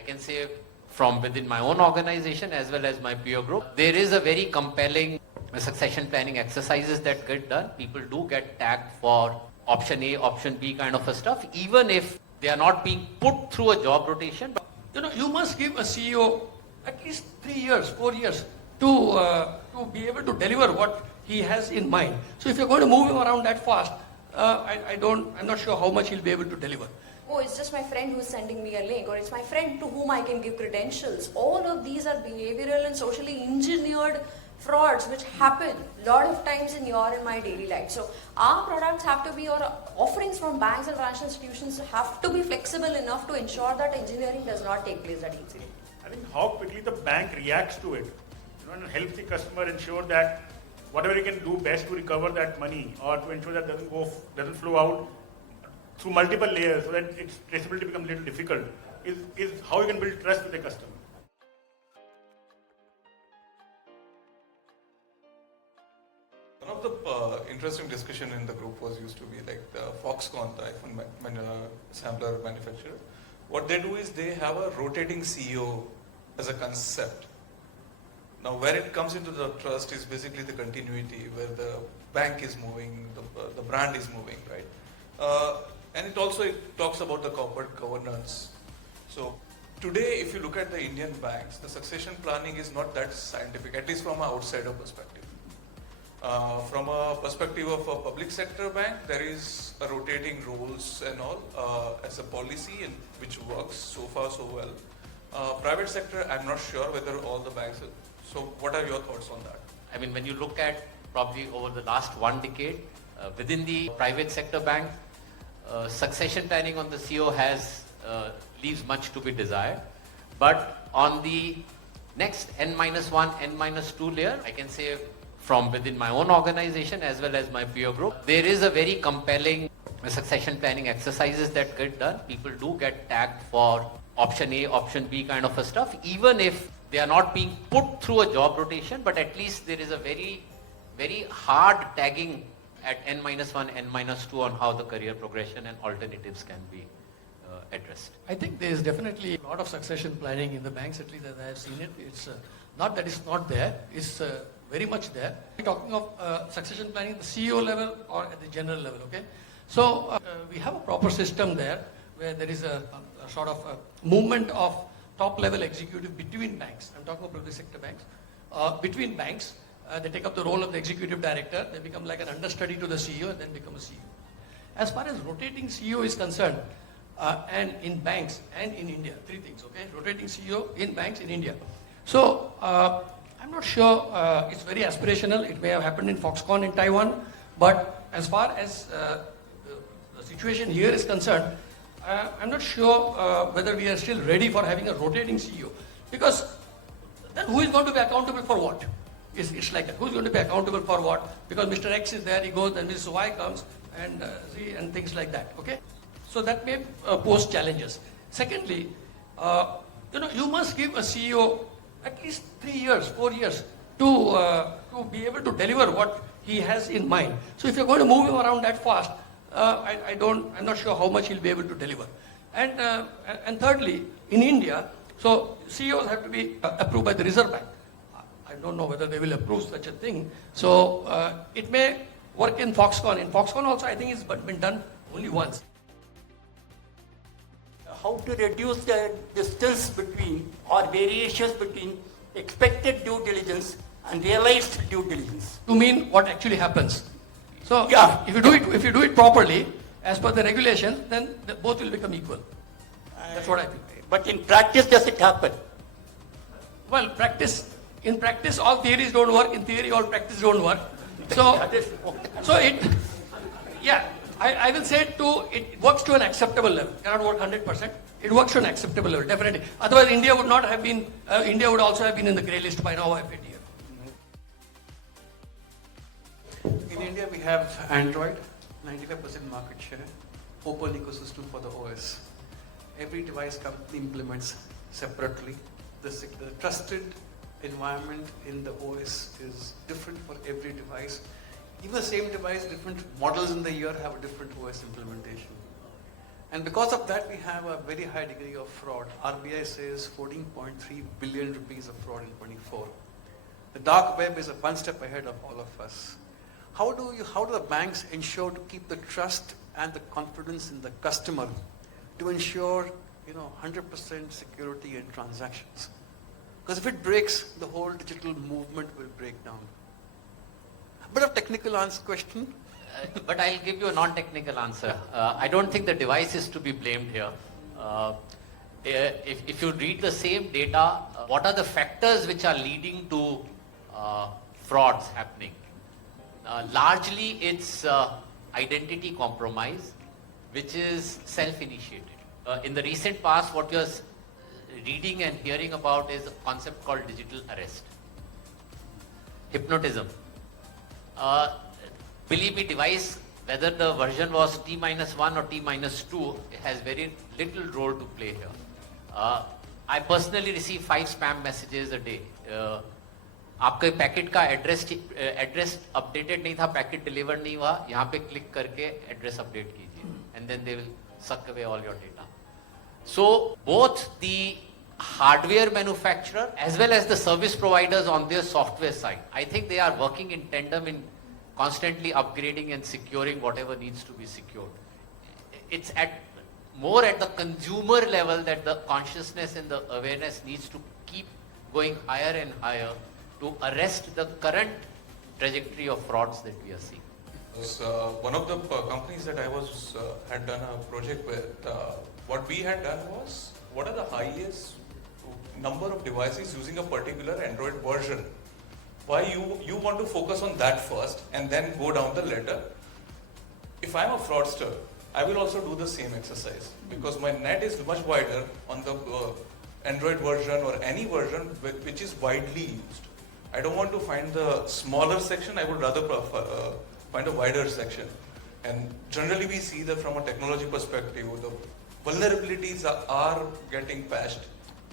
I can say from within my own organization as well as my peer group, there is a very compelling succession planning exercises that get done. People do get tagged for option A, option B kind of a stuff, even if they are not being put through a job rotation. But you must give a CEO at least 3 years, 4 years to be able to deliver what he has in mind. So if you're going to move him around that fast, I'm not sure how much he'll be able to deliver. Oh, it's just my friend who's sending me a link, or it's my friend to whom I can give credentials. All of these are behavioral and socially engineered frauds which happen a lot of times in your and my daily life. So our products have to be, or offerings from banks and financial institutions have to be flexible enough to ensure that engineering does not take place that easily. I think how quickly the bank reacts to it, and helps the customer ensure that whatever he can do best to recover that money, or to ensure that doesn't flow out through multiple layers, so that its traceability becomes a little difficult, is how you can build trust with the customer. One of the interesting discussion in the group was used to be like the Foxconn, the iPhone sampler manufacturer. What they do is they have a rotating CEO as a concept. Now, where it comes into the trust is basically the continuity, where the bank is moving, the brand is moving, right? And it talks about the corporate governance. So today, if you look at the Indian banks, the succession planning is not that scientific, at least from an outsider perspective. From a perspective of a public sector bank, there is a rotating roles and all as a policy, and which works so far so well. Private sector, I'm not sure whether all the banks are. So what are your thoughts on that? I mean, when you look at probably over the last 1 decade, within the private sector bank, succession planning on the CEO leaves much to be desired. But on the next N-1, N-2 layer, I can say from within my own organization as well as my peer group, there is a very compelling succession planning exercises that get done. People do get tagged for option A, option B kind of a stuff, even if they are not being put through a job rotation, but at least there is a very, very hard tagging at N-1, N-2 on how the career progression and alternatives can be addressed. I think there is definitely a lot of succession planning in the banks, at least as I have seen it. It's not that it's not there, it's very much there. We're talking of succession planning at the CEO level or at the general level, okay? So we have a proper system there where there is a sort of a movement of top level executive between banks. I'm talking about public sector banks. Between banks, they take up the role of the executive director, they become like an understudy to the CEO and then become a CEO. As far as rotating CEO is concerned, and in banks and in India, 3 things, okay? Rotating CEO in banks in India. So I'm not sure, it's very aspirational. It may have happened in Foxconn in Taiwan, but as far as the situation here is concerned, I'm not sure whether we are still ready for having a rotating CEO, because then who is going to be accountable for what? It's like that. Who's going to be accountable for what? Because Mr. X is there, he goes, then Mr. Y comes, and Z and things like that. Okay, so that may pose challenges. Secondly, you must give a CEO at least 3 years, 4 years to be able to deliver what he has in mind. So if you're going to move him around that fast, I'm not sure how much he'll be able to deliver. And thirdly, in India, so CEOs have to be approved by the Reserve Bank. I don't know whether they will approve such a thing. So it may work in Foxconn. In Foxconn also, I think it's been done only once. How to reduce the distance between or variations between expected due diligence and realized due diligence. To mean what actually happens. So Yeah. if you do it properly, as per the regulations, then both will become equal. That's what I think. But in practice, does it happen? Well, in practice, all theories don't work. In theory, all practice don't work. So I will say it works to an acceptable level. It cannot work 100%. It works to an acceptable level, definitely. Otherwise, India would not have been. India would also have been in the grey list by now. I bet here. In India, we have Android, 95% market share, open ecosystem for the OS. Every device company implements separately. The trusted environment in the OS is different for every device. Even the same device, different models in the year have a different OS implementation. And because of that, we have a very high degree of fraud. RBI says 14.3 billion rupees of fraud in 24. The dark web is one step ahead of all of us. How do the banks ensure to keep the trust and the confidence in the customer to ensure 100% security in transactions? Because if it breaks, the whole digital movement will break down. A bit of technical question. But I'll give you a non-technical answer. I don't think the device is to be blamed here. If you read the same data, what are the factors which are leading to frauds happening? Largely, it's identity compromise, which is self-initiated. In the recent past, what you're reading and hearing about is a concept called digital arrest. Hypnotism. Believe me, device, whether the version was T-1 or T-2, it has very little role to play here. I personally receive 5 spam messages a day. आपके packet का address updated नहीं था, packet deliver नहीं हुआ, यहाँ पे click करके address update कीजिए, and then they will suck away all your data. So both the hardware manufacturer as well as the service providers on their software side, I think they are working in tandem in constantly upgrading and securing whatever needs to be secured. It's more at the consumer level that the consciousness and the awareness needs to keep going higher and higher to arrest the current trajectory of frauds that we are seeing. One of the companies that I had done a project with, what we had done was, what are the highest number of devices using a particular Android version? Why you want to focus on that first and then go down the ladder? If I'm a fraudster, I will also do the same exercise because my net is much wider on the Android version or any version which is widely used. I don't want to find the smaller section, I would rather find a wider section. And generally we see that from a technology perspective, the vulnerabilities are getting patched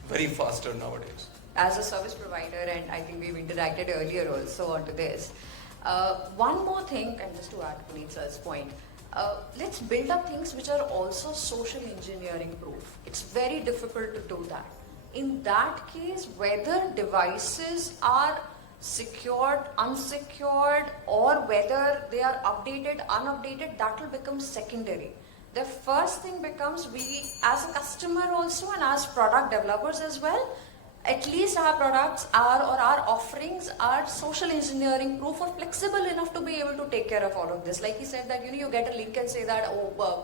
very faster nowadays. As a service provider, and I think we've interacted earlier also onto this, one more thing, and just to add to Puneet sir's point, let's build up things which are also social engineering proof. It's very difficult to do that. In that case, whether devices are secured, unsecured, or whether they are updated, unupdated, that will become secondary. The first thing becomes we as a customer also and as product developers as well, at least our products are or our offerings are social engineering proof or flexible enough to be able to take care of all of this. Like he said that you get a link and say that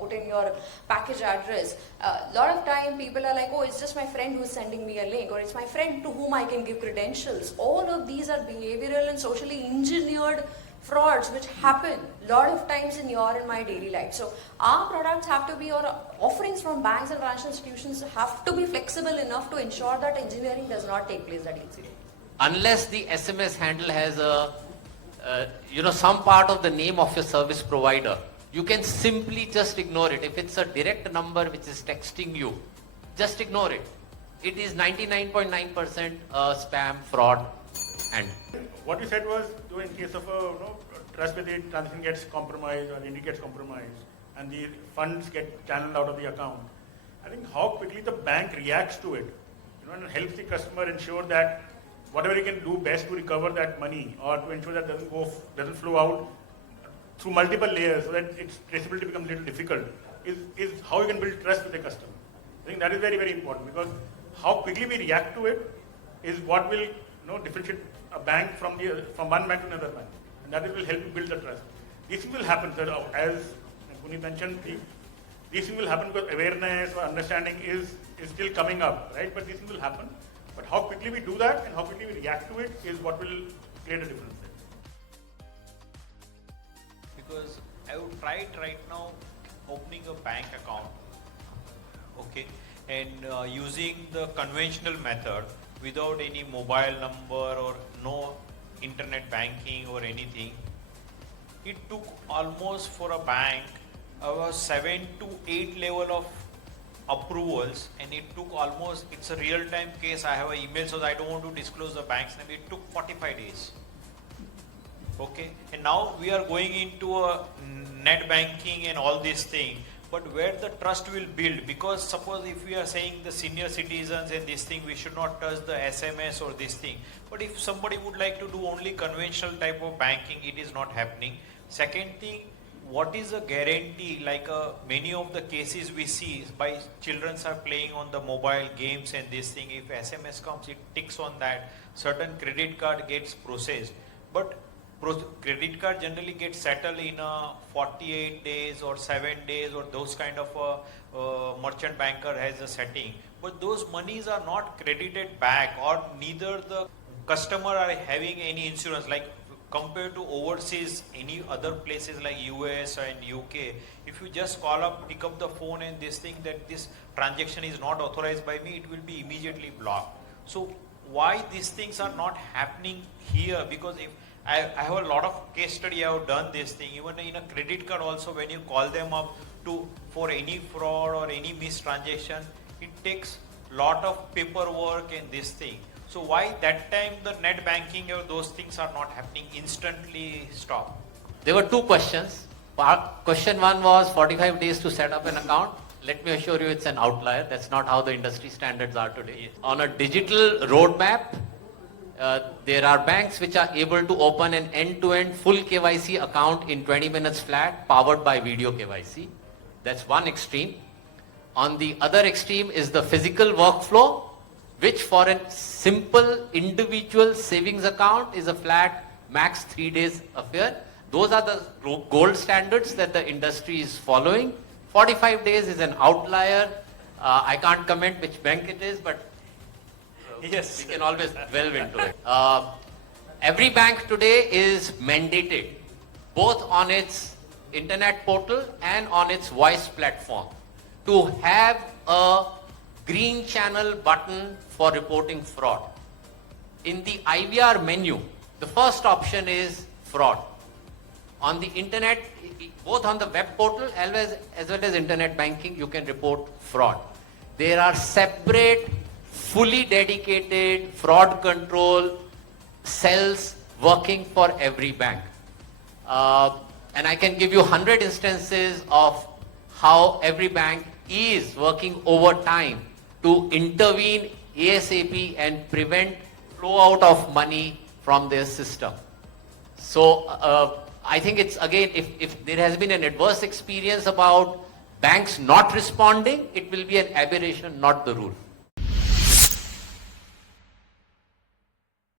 put in your package address. A lot of time people are like, oh, it's just my friend who's sending me a link, or it's my friend to whom I can give credentials. All of these are behavioral and socially engineered frauds which happen a lot of times in your and my daily life. So our products have to be, or offerings from banks and financial institutions have to be flexible enough to ensure that engineering does not take place that easily. Unless the SMS handle has some part of the name of your service provider, you can simply just ignore it. If it's a direct number which is texting you, just ignore it. It is 99.9% spam, fraud, and What you said was, though, in case of a trustworthy transaction gets compromised or entity gets compromised and the funds get channeled out of the account, I think how quickly the bank reacts to it, and helps the customer ensure that whatever he can do best to recover that money or to ensure that doesn't flow out through multiple layers so that its traceability becomes a little difficult, is how you can build trust with the customer. I think that is very, very important because how quickly we react to it is what will differentiate a bank from one bank to another bank, and that will help you build the trust. These things will happen, sir. As Puneet mentioned, these things will happen because awareness or understanding is still coming up, right? But these things will happen. But how quickly we do that and how quickly we react to it is what will create a difference. Because I would try it right now, opening a bank account, okay, and using the conventional method, without any mobile number or no internet banking or anything. It took almost for a bank about 7 to 8 level of approvals, and it took almost, it's a real-time case, I have an email, so I don't want to disclose the bank's name, it took 45 days. Okay, and now we are going into a net banking and all these things, but where the trust will build. Because suppose if we are saying the senior citizens and this thing, we should not touch the SMS or this thing. But if somebody would like to do only conventional type of banking, it is not happening. Second thing, what is a guarantee, like many of the cases we see by children are playing on the mobile games and this thing, if SMS comes, it ticks on that, certain credit card gets processed. But credit card generally gets settled in 48 days or 7 days, or those kind of merchant banker has a setting. But those monies are not credited back, or neither the customer are having any insurance. Like compared to overseas, any other places like US and UK, if you just call up, pick up the phone and this thing that this transaction is not authorized by me, it will be immediately blocked. So why these things are not happening here? Because if I have a lot of case study, I have done this thing. Even in a credit card also, when you call them up for any fraud or any mistransaction, it takes lot of paperwork and this thing. So why that time the net banking or those things are not happening, instantly stop? There were two questions. Question one was 45 days to set up an account. Let me assure you it's an outlier. That's not how the industry standards are today. On a digital roadmap, there are banks which are able to open an end-to-end full KYC account in 20 minutes flat, powered by video KYC. That's one extreme. On the other extreme is the physical workflow, which for a simple individual savings account is a flat max 3 days affair. Those are the gold standards that the industry is following. 45 days is an outlier. I can't comment which bank it is, but yes, we can always delve into it. Every bank today is mandated, both on its internet portal and on its voice platform, to have a green channel button for reporting fraud. In the IVR menu, the first option is fraud. On the internet, both on the web portal as well as internet banking, you can report fraud. There are separate, fully dedicated fraud control cells working for every bank. And I can give you 100 instances of how every bank is working overtime to intervene ASAP and prevent flow out of money from their system. So I think it's, again, if there has been an adverse experience about banks not responding, it will be an aberration, not the rule.